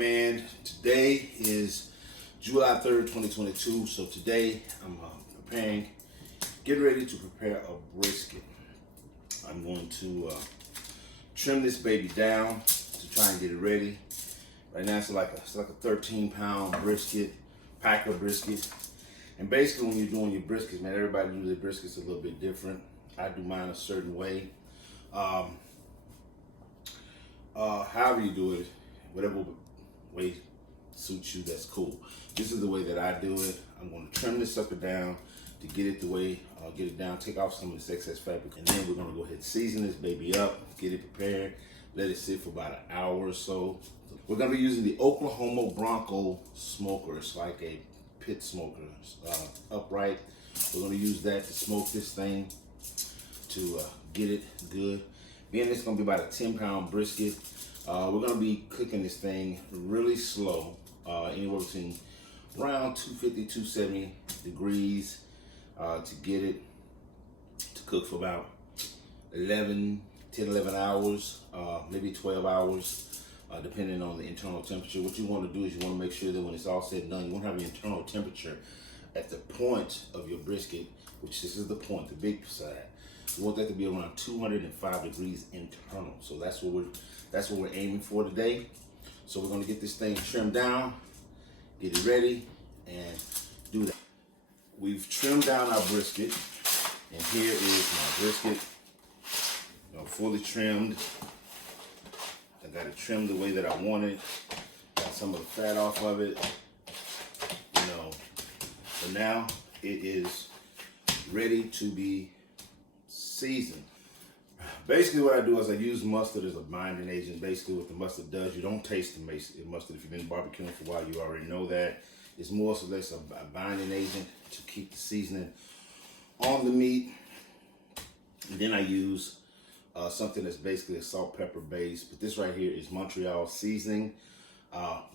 Man, today is July 3rd, 2022. So today I'm getting ready to prepare a brisket. I'm going to trim this baby down to try and get it ready. Right now it's like a 13-pound brisket, packer brisket. And basically when you're doing your briskets, man, everybody do their briskets a little bit different. I do mine a certain way. However you do it, whatever way suits you, that's cool. This is the way that I do it. I'm going to trim this sucker down to get it the way, get it down, take off some of this excess fabric, and then we're going to go ahead and season this baby up, get it prepared, let it sit for about an hour or so. We're going to be using the Oklahoma Bronco smoker. It's like a pit smoker, upright. We're going to use that to smoke this thing to get it good. Being it's going to be about a 10-pound brisket. We're going to be cooking this thing really slow, anywhere between around 250, 270 degrees to get it to cook for about 10, 11 hours, maybe 12 hours, depending on the internal temperature. What you want to do is you want to make sure that when it's all said and done, you want to have the internal temperature at the point of your brisket, which this is the point, the big side. You want that to be around 205 degrees internal. So that's what we're aiming for today. So we're gonna get this thing trimmed down, get it ready, and do that. We've trimmed down our brisket, and here is my brisket, fully trimmed. I got it trimmed the way that I want it. Got some of the fat off of it, but now it is ready to be seasoned. Basically what I do is I use mustard as a binding agent. Basically what the mustard does, you don't taste the mustard. If you've been barbecuing for a while, you already know that. It's more or less a binding agent to keep the seasoning on the meat. And then I use something that's basically a salt, pepper base. But this right here is Montreal seasoning.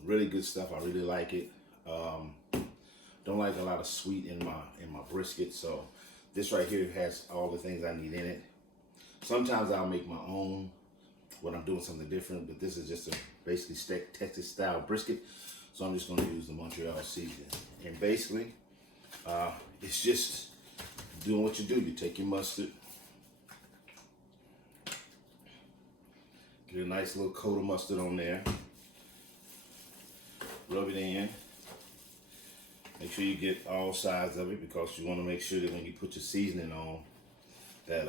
Really good stuff. I really like it. Don't like a lot of sweet in my brisket, so this right here has all the things I need in it. Sometimes I'll make my own when I'm doing something different, but this is just a basically Texas style brisket. So I'm just gonna use the Montreal seasoning. And basically, it's just doing what you do. You take your mustard, get a nice little coat of mustard on there, rub it in. Make sure you get all sides of it because you want to make sure that when you put your seasoning on, that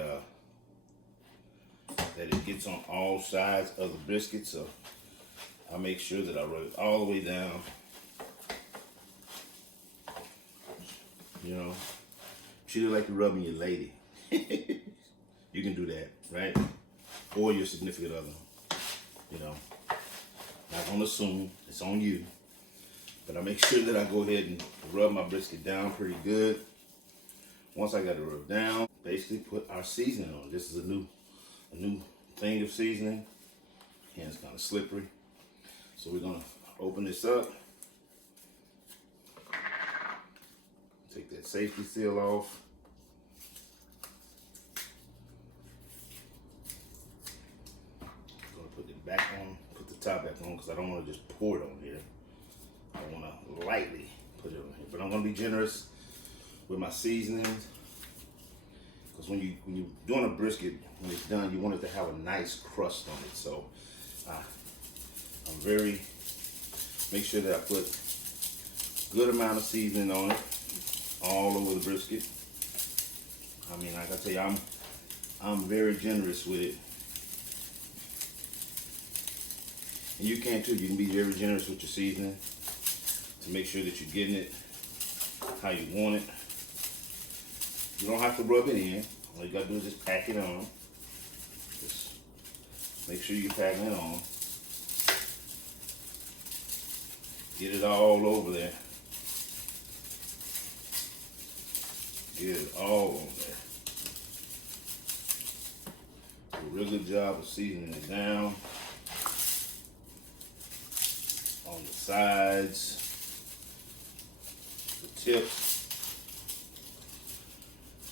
it gets on all sides of the brisket. So I make sure that I rub it all the way down. Treat it like you're rubbing your lady. You can do that, right? Or your significant other. Not gonna assume it's on you. But I make sure that I go ahead and rub my brisket down pretty good. Once I got it rubbed down, basically put our seasoning on. This is a new thing of seasoning. Hand's kind of slippery. So we're gonna open this up. Take that safety seal off. Gonna put it back on, put the top back on because I don't want to just pour it on here. I want to lightly put it on here, but I'm going to be generous with my seasonings because when you're doing a brisket, when it's done, you want it to have a nice crust on it. So make sure that I put good amount of seasoning on it all over the brisket. I mean, like I tell you, I'm very generous with it. And you can too. You can be very generous with your seasoning to make sure that you're getting it how you want it. You don't have to rub it in. All you gotta do is just pack it on. Just make sure you're packing it on. Get it all over there. Get it all on there. Do a real good job of seasoning it down. On the sides. Tips.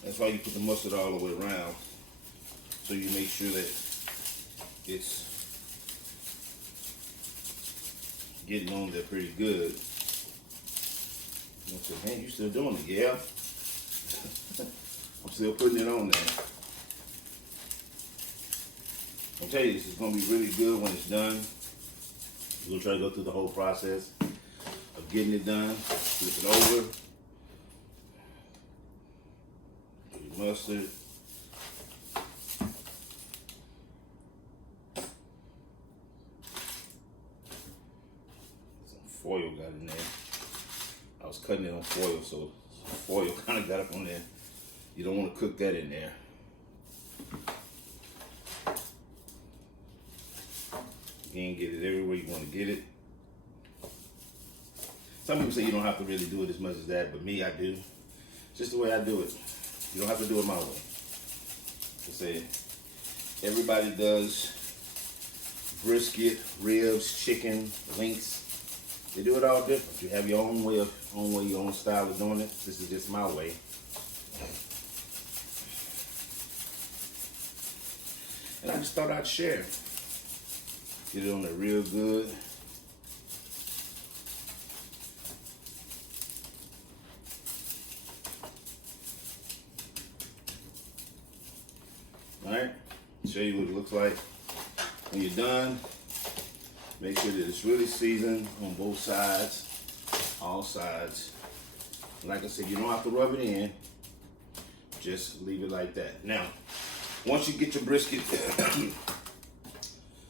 That's why you put the mustard all the way around, so you make sure that it's getting on there pretty good. I said, man, you still doing it? Yeah. I'm still putting it on there. I'll tell you, this is going to be really good when it's done. We're going to try to go through the whole process of getting it done. Flip it over. Mustard. Some foil got in there. I was cutting it on foil, so foil kind of got up on there. You don't want to cook that in there. Again, get it everywhere you want to get it. Some people say you don't have to really do it as much as that, but me, I do. It's just the way I do it. You don't have to do it my way. I say, everybody does brisket, ribs, chicken, links. They do it all different. You have your own way, your own style of doing it. This is just my way. And I just thought I'd share. Get it on there real good. Alright, show you what it looks like. When you're done, make sure that it's really seasoned on both sides, all sides. Like I said, you don't have to rub it in, just leave it like that. Now, once you get your brisket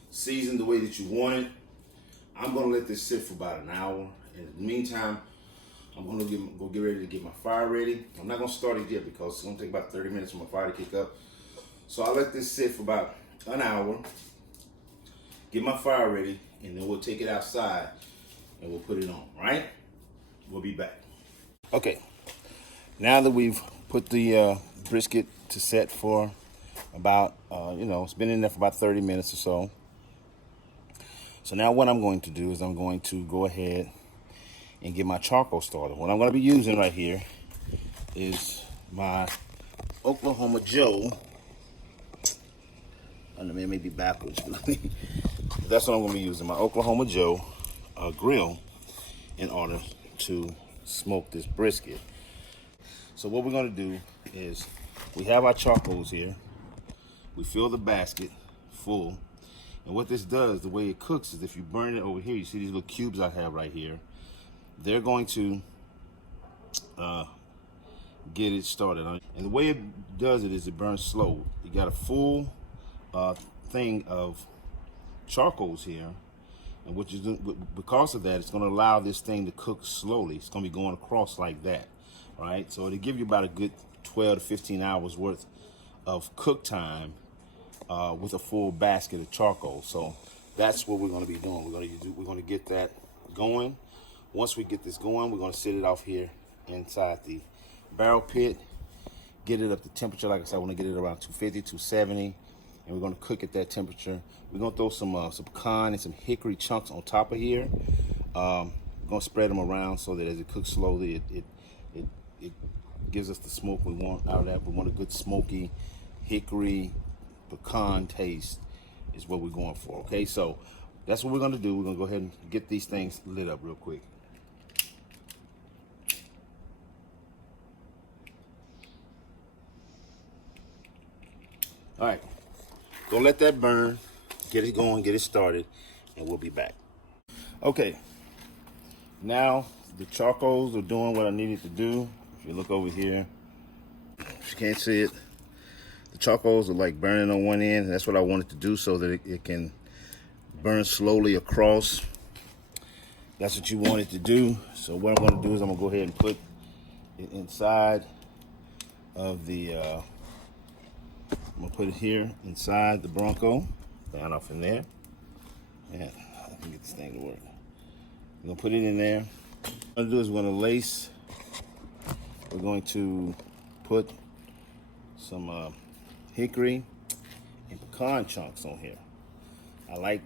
seasoned the way that you want it, I'm gonna let this sit for about an hour. In the meantime, I'm gonna go get ready to get my fire ready. I'm not gonna start it yet because it's gonna take about 30 minutes for my fire to kick up. So I'll let this sit for about an hour, get my fire ready, and then we'll take it outside and we'll put it on, right? We'll be back. Okay, now that we've put the brisket to set for about, it's been in there for about 30 minutes or so. So now what I'm going to do is I'm going to go ahead and get my charcoal started. What I'm going to be using right here is my Oklahoma Joe. I don't know, it may be backwards, but that's what I'm going to be using, my Oklahoma Joe grill in order to smoke this brisket. So what we're going to do is we have our charcoals here. We fill the basket full. And what this does, the way it cooks, is if you burn it over here, you see these little cubes I have right here, they're going to get it started. And the way it does it is it burns slow. You got a full thing of charcoals here, and what you do because of that, it's going to allow this thing to cook slowly. It's going to be going across like that, right? So it'll give you about a good 12 to 15 hours worth of cook time with a full basket of charcoal. So that's what we're going to be doing. We're going to get that going. Once we get this going, we're going to set it off here inside the barrel pit, get it up to temperature. Like I said, I want to get it around 250, 270. And we're going to cook at that temperature. We're going to throw some pecan and some hickory chunks on top of here. We're going to spread them around so that as it cooks slowly, it gives us the smoke we want out of that. We want a good smoky hickory pecan taste is what we're going for. Okay, so that's what we're going to do. We're going to go ahead and get these things lit up real quick. All right. Go let that burn, get it going, get it started, and we'll be back. Okay, now the charcoals are doing what I needed to do. If you look over here, if you can't see it, the charcoals are like burning on one end. That's what I wanted to do so that it can burn slowly across. That's what you want it to do. So what I'm going to do is I'm going to go ahead and put it inside of the I'm gonna put it here inside the Bronco, down off in there. And I can get this thing to work. I'm gonna put it in there. What I'm gonna do is we're gonna lace. We're going to put some hickory and pecan chunks on here. I like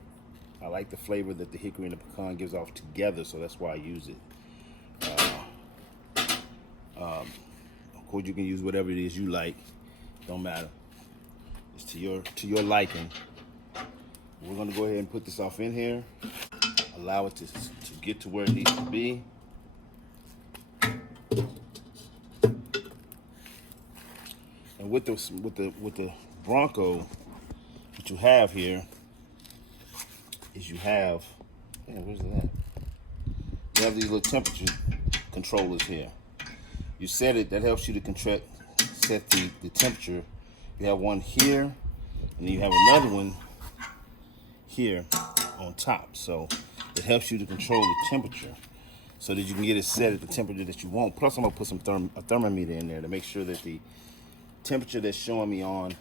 the flavor that the hickory and the pecan gives off together, so that's why I use it. Of course, you can use whatever it is you like. Don't matter. It's to your liking. We're gonna go ahead and put this off in here. allow it to get to where it needs to be. And with the Bronco, what you have here is you have where's that? You have these little temperature controllers here. You set it, that helps you to set the temperature. You have one here, and then you have another one here on top. So it helps you to control the temperature so that you can get it set at the temperature that you want. Plus, I'm gonna put some a thermometer in there to make sure that the temperature that's showing me on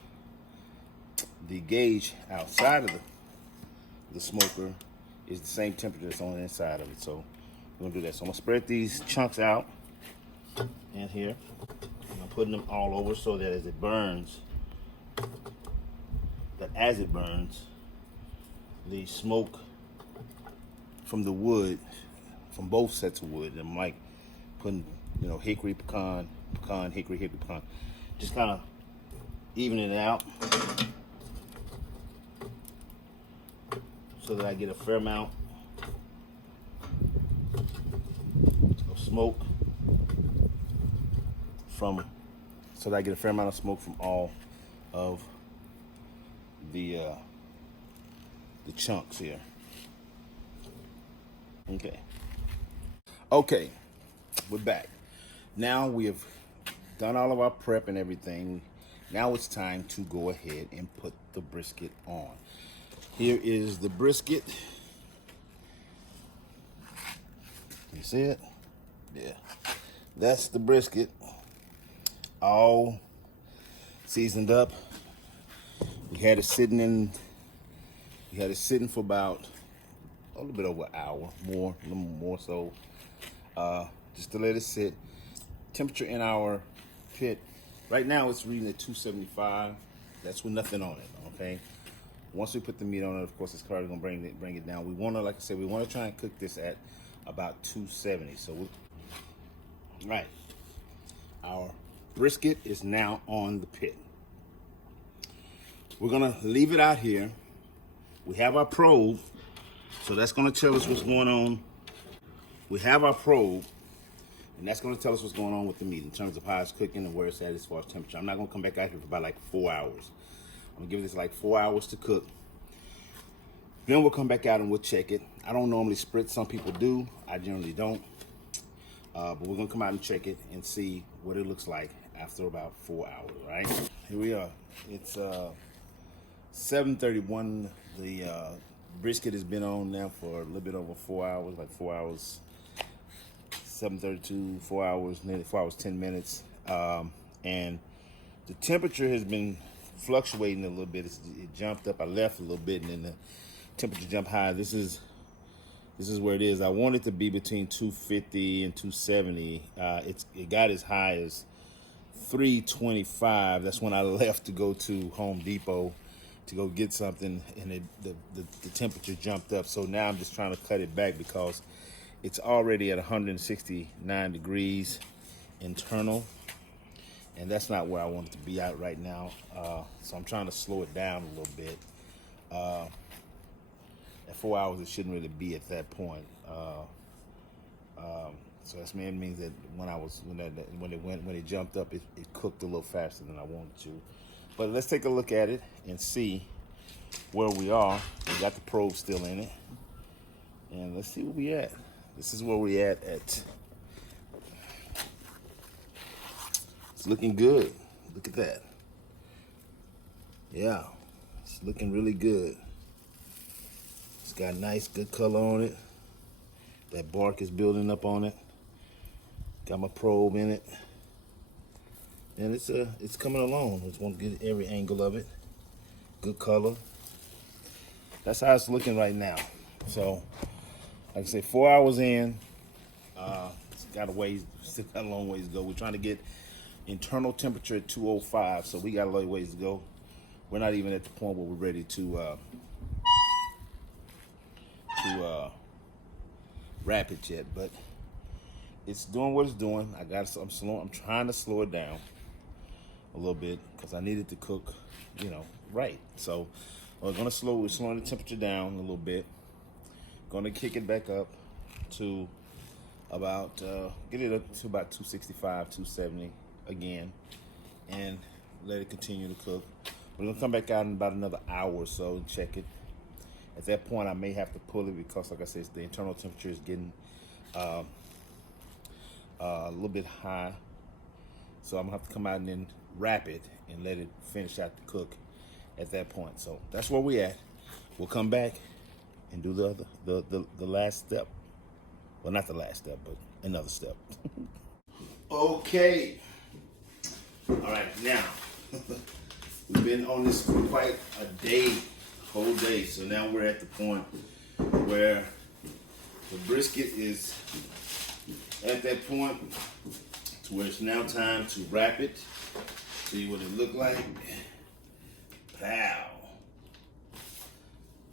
the gauge outside of the smoker is the same temperature that's on the inside of it. So we're gonna do that. So I'm gonna spread these chunks out in here. I'm putting them all over so that as it burns, the smoke from the wood, from both sets of wood, and I'm like putting, hickory, pecan, hickory, pecan, just kind of evening it out so that I get a fair amount of smoke from all of the chunks here. Okay, we're back. Now we have done all of our prep and everything. Now it's time to go ahead and put the brisket on. Here is the brisket. You see it? Yeah. That's the brisket. All seasoned up. We had it sitting for about a little bit over an hour, a little more so, just to let it sit. Temperature in our pit right now it's reading at 275. That's with nothing on it. Okay. Once we put the meat on it, of course, it's probably gonna bring it down. We want to, like I said, we want to try and cook this at about 270. So, right, our brisket is now on the pit. We're gonna leave it out here. We have our probe, so that's gonna tell us what's going on. We have our probe, and that's gonna tell us what's going on with the meat in terms of how it's cooking and where it's at as far as temperature. I'm not gonna come back out here for about like 4 hours. I'm gonna give this like 4 hours to cook. Then we'll come back out and we'll check it. I don't normally spritz, some people do. I generally don't. But we're gonna come out and check it and see what it looks like after about 4 hours, right? Here we are. It's 7:31. The brisket has been on now for a little bit over 4 hours, like 4 hours, 7:32, 4 hours, nearly 4 hours, 10 minutes. And the temperature has been fluctuating a little bit. It jumped up, I left a little bit, and then the temperature jumped high. This is where it is. I want it to be between 250 and 270. It got as high as 325. That's when I left to go to Home Depot to go get something, and the temperature jumped up. So now I'm just trying to cut it back because it's already at 169 degrees internal, and that's not where I want it to be at right now. So I'm trying to slow it down a little bit. At 4 hours, it shouldn't really be at that point. So that means that when it jumped up, it cooked a little faster than I wanted to. But let's take a look at it and see where we are. We got the probe still in it, and let's see where we at. This is where we at. It's looking good. Look at that. Yeah, it's looking really good. It's got nice, good color on it. That bark is building up on it. Got my probe in it, and it's coming along. Just want to get every angle of it. Good color. That's how it's looking right now. So, like I say, 4 hours in. It's got still got a long ways to go. We're trying to get internal temperature at 205, so we got a long ways to go. We're not even at the point where we're ready to wrap it yet, but it's doing what it's doing. I'm trying to slow it down a little bit because I need it to cook, right. So we're slowing the temperature down a little bit Gonna kick it back up to about, get it up to about 265, 270 again, and let it continue to cook. We're gonna come back out in about another hour or so and check it. At that point, I may have to pull it because, like I said, the internal temperature is getting a little bit high. So I'm gonna have to come out and then wrap it and let it finish out the cook at that point. So that's where we at. We'll come back and do the last step. Well, not the last step, but another step. Okay. All right, now we've been on this for quite a day, whole day. So now we're at the point where the brisket is at that point to where it's now time to wrap it. See what it look like. Pow.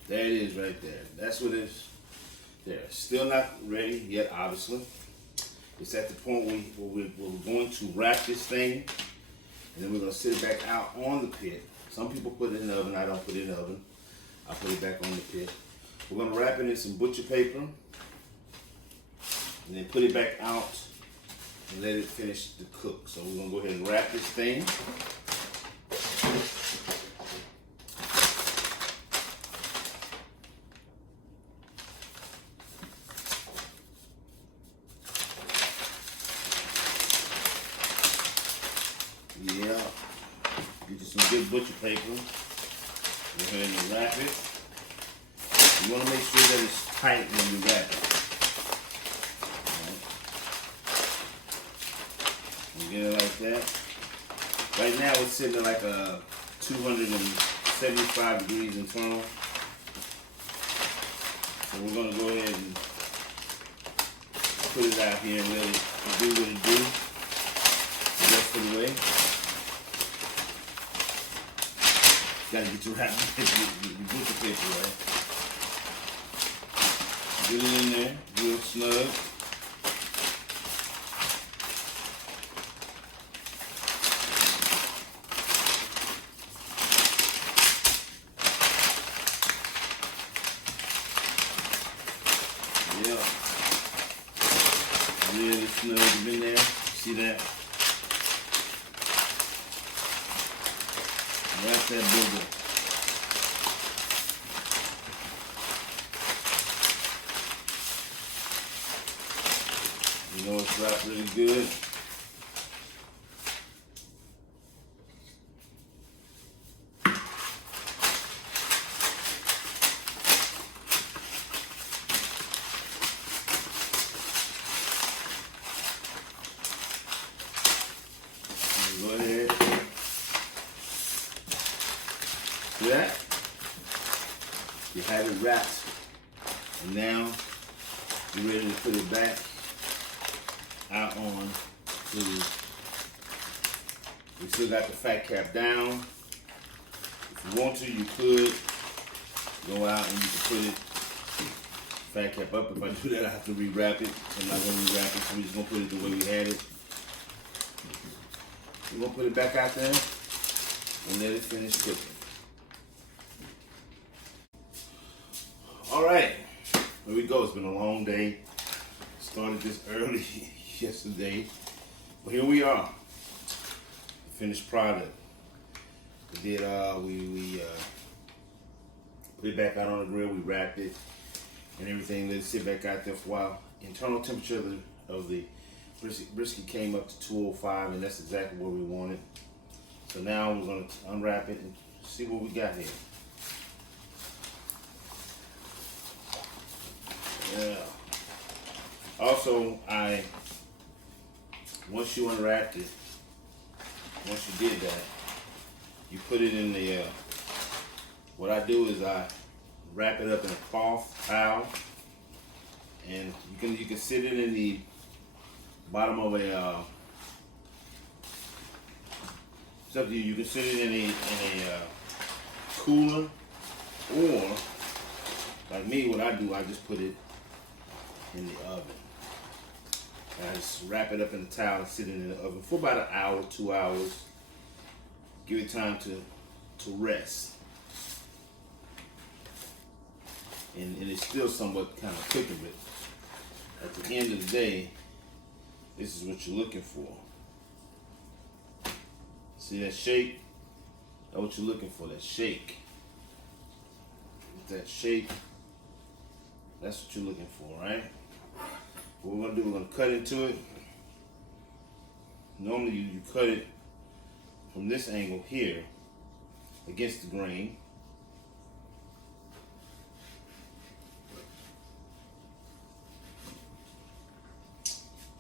There it is right there. That's what it is. There. Still not ready yet, obviously. It's at the point where we're going to wrap this thing, and then we're going to sit it back out on the pit. Some people put it in the oven. I don't put it in the oven. I put it back on the pit. We're going to wrap it in some butcher paper, and then put it back out and let it finish the cook. So we're going to go ahead and wrap this thing. Yeah, get you some good butcher paper. Go ahead and wrap it. You want to make sure that it's tight when you wrap it. You get it like that. Right now it's sitting at like a 275 degrees internal. So we're going to go ahead and put it out here and let it do what it do the rest of the way. Gotta get your butcher paper right. Get it in there, real snug. Yeah. Really snug in there. See that? Wrap that booger. You know it's wrapped really good. Go ahead. See that? You have it wrapped. And now you're ready to put it back out on to, we still got the fat cap down. If you want to, you could go out and you can put it, fat cap up. If I do that, I have to rewrap it. I'm not going to rewrap it, so we're just going to put it the way we had it. We're going to put it back out there and let it finish cooking. All right, here we go. It's been a long day. Started this early yesterday, but here we are. The finished product. We did. We put it back out on the grill. We wrapped it and everything. Let it sit back out there for a while. Internal temperature of the brisket came up to 205, and that's exactly where we want it. So now we're going to unwrap it and see what we got here. Yeah. Also, once you unwrapped it, once you did that, you put it in the, what I do is I wrap it up in a cloth towel, and you can sit it in the bottom of a, it's up to you. You can sit it in a cooler, or like me, what I do, I just put it in the oven. And I just wrap it up in the towel and sit it in the oven for about an hour, 2 hours. Give it time to rest. and it's still somewhat kind of cooking, but at the end of the day, this is what you're looking for. See that shake? That's what you're looking for, that shake. That shake, that's what you're looking for, right? What we're gonna do, we're gonna cut into it. Normally you cut it from this angle here against the grain.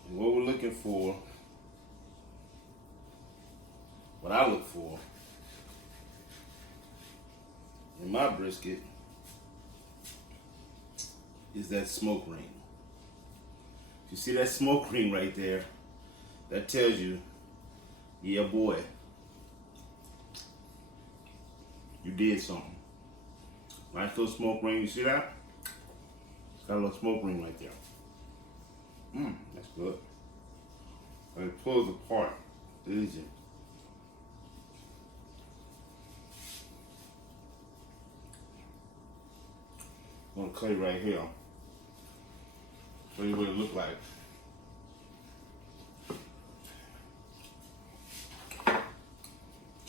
And what we're looking for, what I look for in my brisket is that smoke ring. If you see that smoke ring right there, that tells you, yeah boy, you did something. Nice little smoke ring, you see that? It's got a little smoke ring right there. That's good. And it pulls apart easy. I'm gonna cut it right here. Show you what it look like.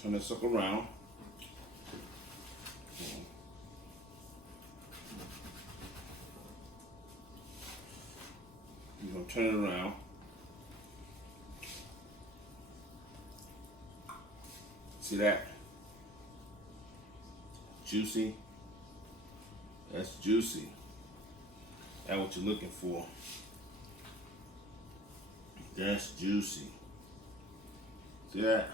Turn that sucker around. You're gonna turn it around. See that? Juicy. That's juicy. That's what you're looking for. That's juicy. See that?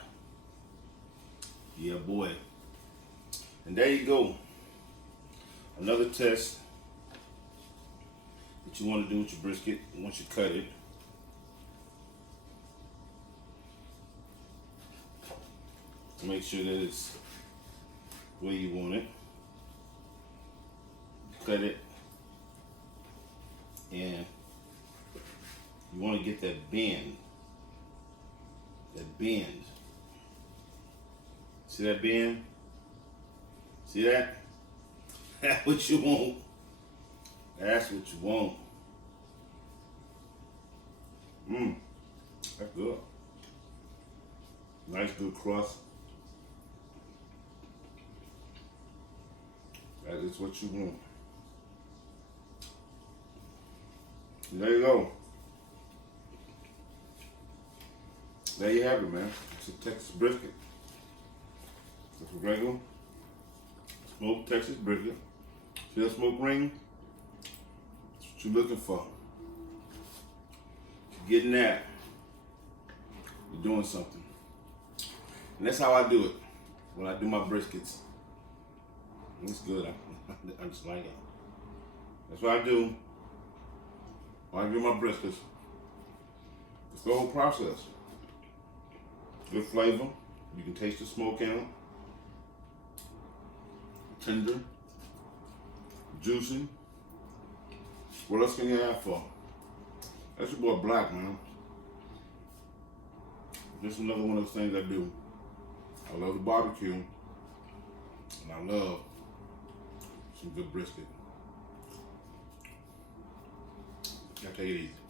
Yeah, boy. And there you go. Another test that you want to do with your brisket once you cut it. To make sure that it's where you want it. Cut it, and you want to get that bend. That bend. See that bend? See that? That's what you want. That's what you want. That's good. Nice good crust. That is what you want. There you go. There you have it, man. It's a Texas brisket. It's a regular smoked Texas brisket. See that smoke ring? That's what you're looking for. If you're getting that, you're doing something. And that's how I do it when I do my briskets. It's good. I just like it. That's what I do. When I do my briskets, it's the whole process. Good flavor. You can taste the smoke in it. Tender. Juicy. What else can you have for? That's your boy Blaq'd, man. Just another one of those things I do. I love the barbecue. And I love some good brisket. Gotta take it easy.